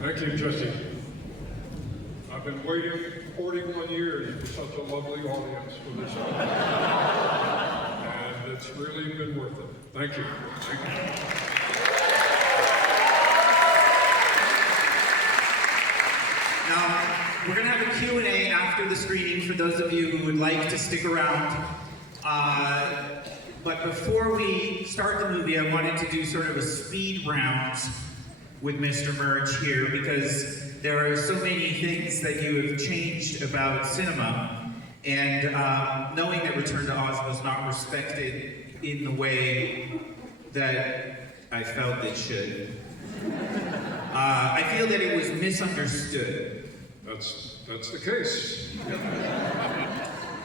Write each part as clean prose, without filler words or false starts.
Thank you, Jesse. I've been waiting 41 years for such a lovely audience for this film. And it's really been worth it. Thank you. Thank you. Now, we're going to have a Q&A after the screening for those of you who would like to stick around. But before we start the movie, I wanted to do sort of a speed round with Mr. Murch here, because there are so many things that you have changed about cinema, and knowing that Return to Oz was not respected in the way that I felt it should, I feel that it was misunderstood. That's the case.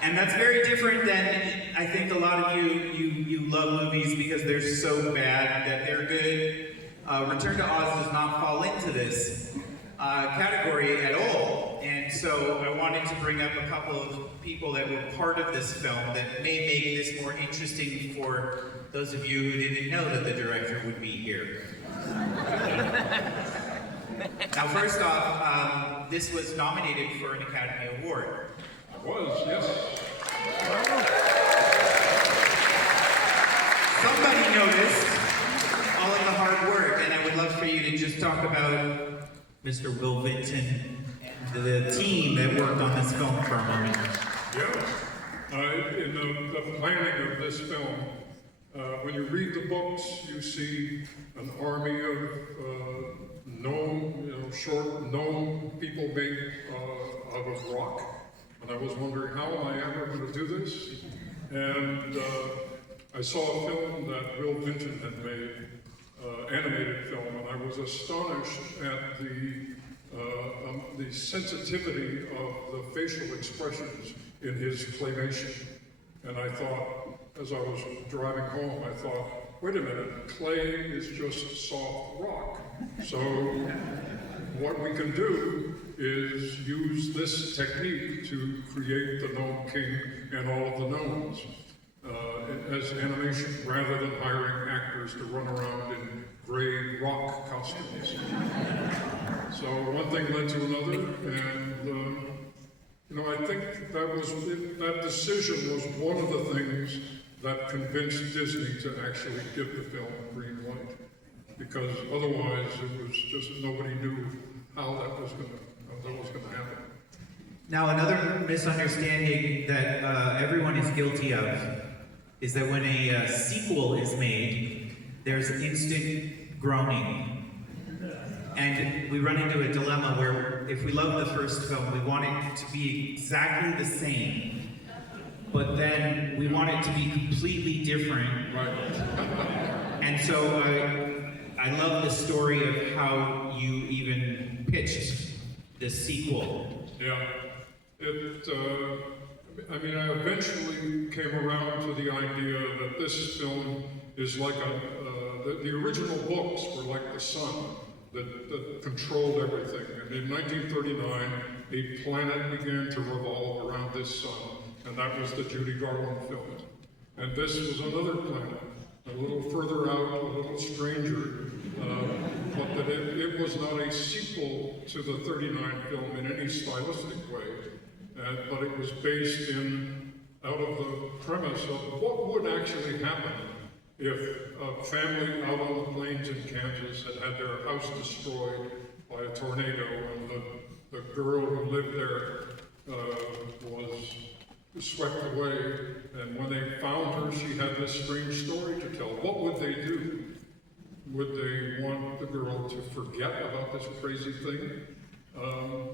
And that's very different than, I think a lot of you love movies because they're so bad that they're good. Return to Oz does not fall into this category at all. And so I wanted to bring up a couple of people that were part of this film that may make this more interesting for those of you who didn't know that the director would be here. Now, first off, this was nominated for an Academy Award. It was, yes. Somebody noticed all of the hard work, and I would love for you to just talk about Mr. Will Vinton and the team that worked on this film for a moment. Yeah. In the planning of this film, when you read the books, you see an army of short gnome people made out of rock. And I was wondering, how am I ever going to do this? And I saw a film that Will Vinton had made, animated film, and I was astonished at the sensitivity of the facial expressions in his claymation. And I thought, as I was driving home, I thought, wait a minute, clay is just soft rock. So what we can do is use this technique to create the Gnome King and all of the gnomes as animation, rather than hiring actors to run around in gray rock costumes. So one thing led to another, and I think that decision was one of the things that convinced Disney to actually give the film green light, because otherwise it was just nobody knew how that was going to happen. Now, another misunderstanding that everyone is guilty of is that when a sequel is made, there's instant groaning. And we run into a dilemma where if we love the first film, we want it to be exactly the same, but then we want it to be completely different. Right. And so I love the story of how you even pitched the sequel. Yeah. I eventually came around to the idea that this film is like the original books were like the sun that controlled everything. And in 1939, a planet began to revolve around this sun, and that was the Judy Garland film. And this was another planet, a little further out, a little stranger, but that it was not a sequel to the 39 film in any stylistic way, but it was based out of the premise of what would actually happen if a family out on the plains in Kansas had their house destroyed by a tornado, and the girl who lived there was swept away, and when they found her, she had this strange story to tell. What would they do? Would they want the girl to forget about this crazy thing?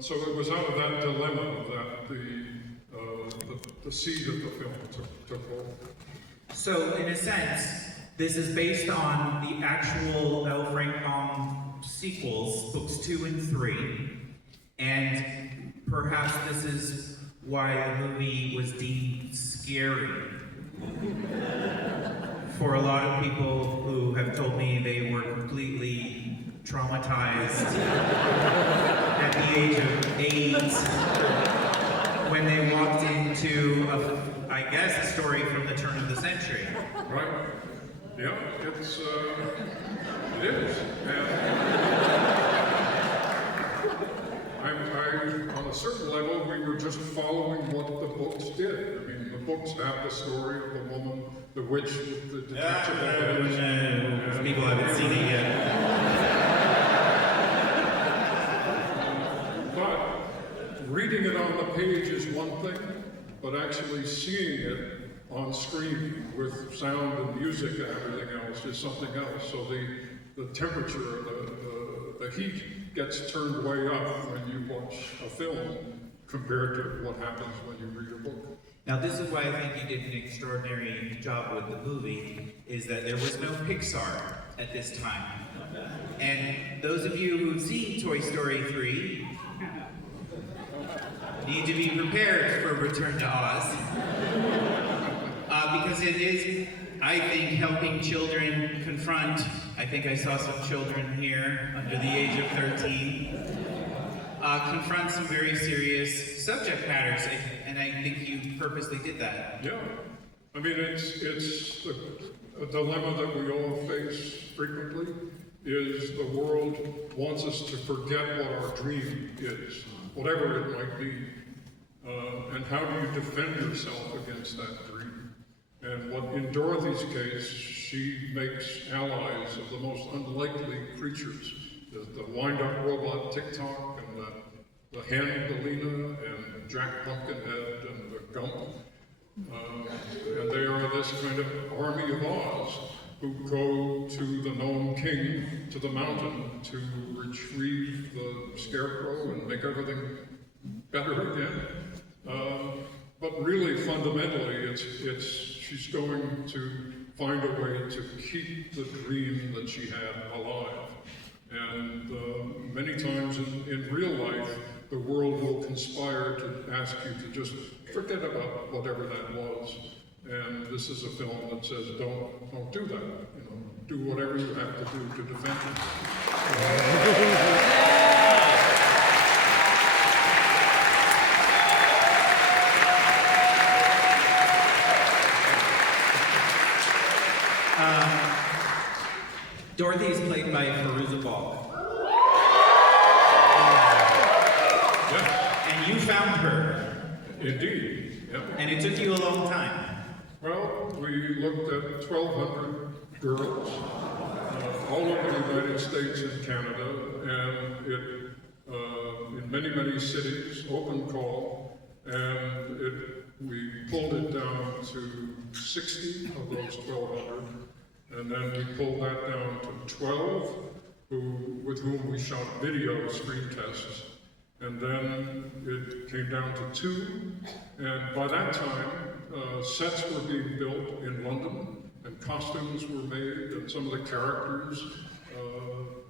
So it was out of that dilemma that the seed of the film took hold. So, in a sense, this is based on the actual L. Frank Baum sequels, books 2 and 3, and perhaps this is why the movie was deemed scary. For a lot of people who have told me they were completely traumatized at the age of 8 when they walked into, a story from the turn of the century. Right. Yeah, it is. And on a certain level, we were just following what the books did. I mean, the books have the story of the woman, the witch with the detachable heads. People haven't seen it yet. But reading it on the page is one thing, but actually seeing it on screen with sound and music and everything else is something else. So the temperature, the heat gets turned way up when you watch a film compared to what happens when you read a book. Now this is why I think you did an extraordinary job with the movie, is that there was no Pixar at this time. And those of you who've seen Toy Story 3 need to be prepared for Return to Oz. Because it is, I think, helping children confront, I think I saw some children here under the age of 13, confront some very serious subject matters, and I think you purposely did that. Yeah, I mean, it's a dilemma that we all face frequently, is the world wants us to forget what our dream is, whatever it might be. And how do you defend yourself against that dream? And what in Dorothy's case, she makes allies of the most unlikely creatures. The wind-up robot Tick-Tock, and the hen Galena, and Jack Pumpkinhead, and the Gump. And they are this kind of army of Oz who go to the Gnome King, to the mountain, to retrieve the Scarecrow and make everything better again. But really, fundamentally, she's going to find a way to keep the dream that she had alive. And many times in real life, the world will conspire to ask you to just forget about whatever that was. And this is a film that says, don't do that. You know, do whatever you have to do to defend it. Dorothy is played by Fairuza Balk. Yeah. And you found her. Indeed. Yeah. And it took you a long time. Well, we looked at 1,200 girls all over the United States and Canada, and it in many, many cities, open call, and we pulled it down to 60 of those 1,200. And then we pulled that down to 12, with whom we shot video screen tests. And then it came down to 2. And by that time, sets were being built in London, and costumes were made, and some of the characters,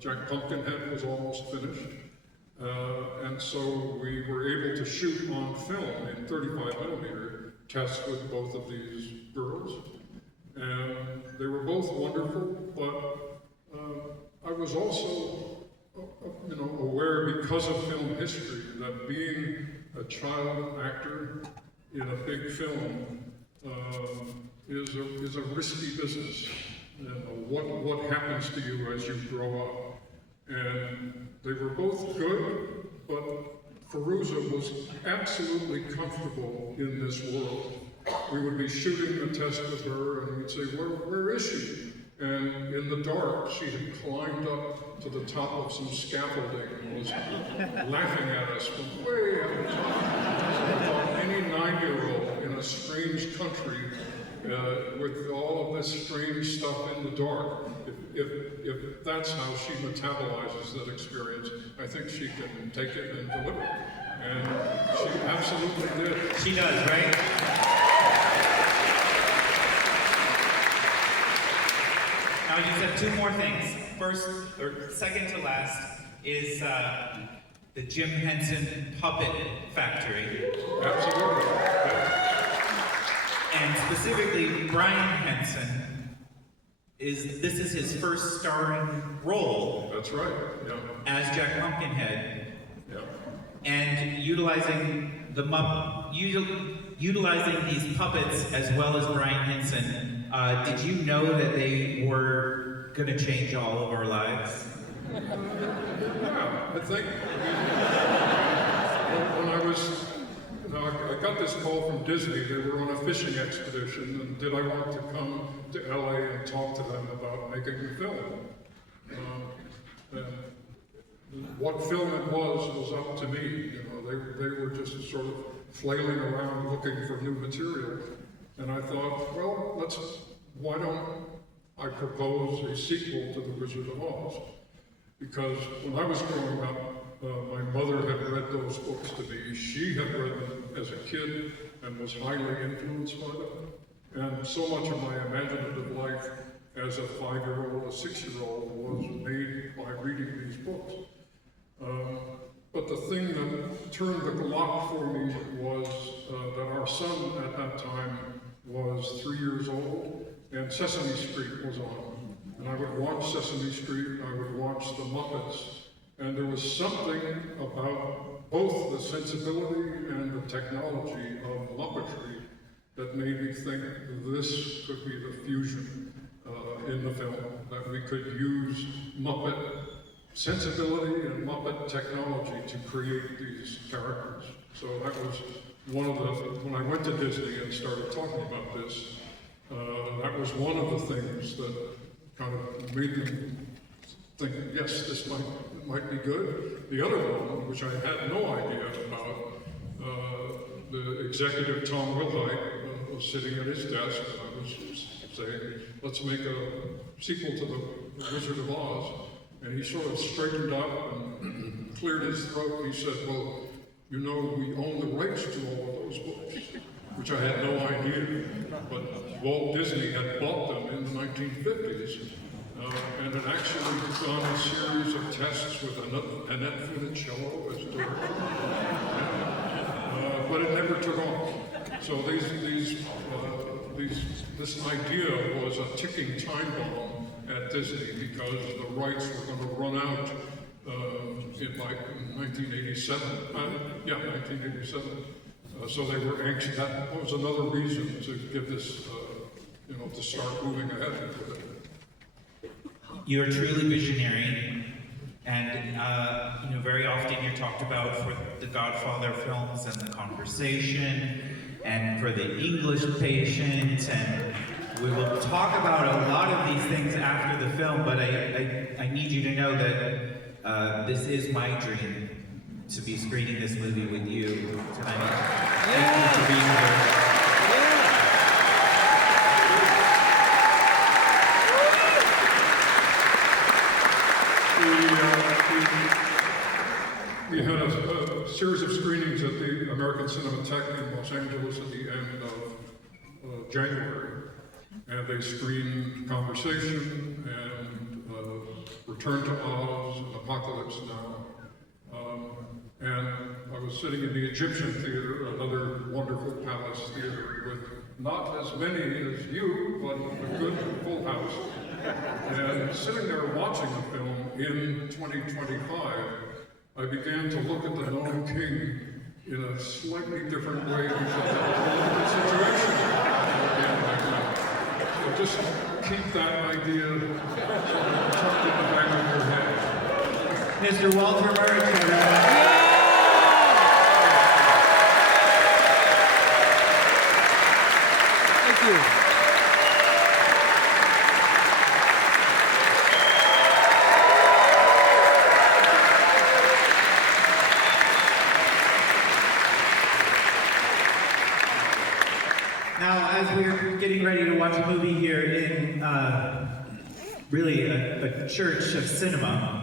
Jack Pumpkinhead was almost finished. And so we were able to shoot on film in 35mm tests with both of these girls. And they were both wonderful, but I was also, aware because of film history that being a child actor in a big film is a risky business. You know, what happens to you as you grow up? And they were both good, but Fairuza was absolutely comfortable in this world. We would be shooting the test with her, and we'd say, where is she? And in the dark, she had climbed up to the top of some scaffolding and was laughing at us from way up the top. So I thought any 9-year-old in a strange country with all of this strange stuff in the dark, if that's how she metabolizes that experience, I think she can take it and deliver it. And she absolutely did. She does, right? Now you said 2 more things. First, or second to last, is the Jim Henson Puppet Factory. Absolutely. Yeah. And specifically, Brian Henson, this is his first starring role. That's right, yeah. As Jack Pumpkinhead. Yeah. And utilizing the utilizing these puppets as well as Brian Henson, did you know that they were going to change all of our lives? Yeah, I think. When I was, I got this call from Disney. They were on a fishing expedition, and did I want to come to LA and talk to them about making a film? And what film it was up to me. They were just sort of flailing around looking for new material, and I thought, well, why don't I propose a sequel to The Wizard of Oz? Because when I was growing up, my mother had read those books to me. She had read them as a kid and was highly influenced by them. And so much of my imaginative life as a 5-year-old, a 6-year-old was made by reading these books. But the thing that turned the lock for me was that our son at that time was 3 years old, and Sesame Street was on. And I would watch Sesame Street, I would watch the Muppets, and there was something about both the sensibility and the technology of Muppetry that made me think this could be the fusion in the film, that we could use Muppet sensibility and Muppet technology to create these characters. So that was one of when I went to Disney and started talking about this, that was one of the things that kind of made them think, yes, this might be good. The other one, which I had no idea about, the executive Tom Wilhite was sitting at his desk, and I was saying, let's make a sequel to The Wizard of Oz. And he sort of straightened up and cleared his throat. He said, well, we own the rights to all of those books, which I had no idea. But Walt Disney had bought them in the 1950s, and had actually done a series of tests with Annette Funicello as director. But it never took off. So this idea was a ticking time bomb at Disney, because the rights were going to run out in 1987. 1987. So they were anxious. That was another reason to give this, to start moving ahead with it. You're truly visionary, and very often you're talked about for the Godfather films and The Conversation, and for The English Patient, and we will talk about a lot of these things after the film, but I need you to know that this is my dream, to be screening this movie with you tonight. Thank you for being here. We had a series of screenings at the American Cinematheque in Los Angeles at the end of January. And they screened Conversation and Return to Oz and Apocalypse Now. And I was sitting in the Egyptian Theater, another wonderful palace theater, with not as many as you, but a good full house. And sitting there watching the film in 2025, I began to look at the Gnome King in a slightly different way because of the situation. So just keep that idea tucked in the back of your head. Mr. Walter Murch, everyone. Thank you. Now, as we're getting ready to watch a movie here in really a church of cinema,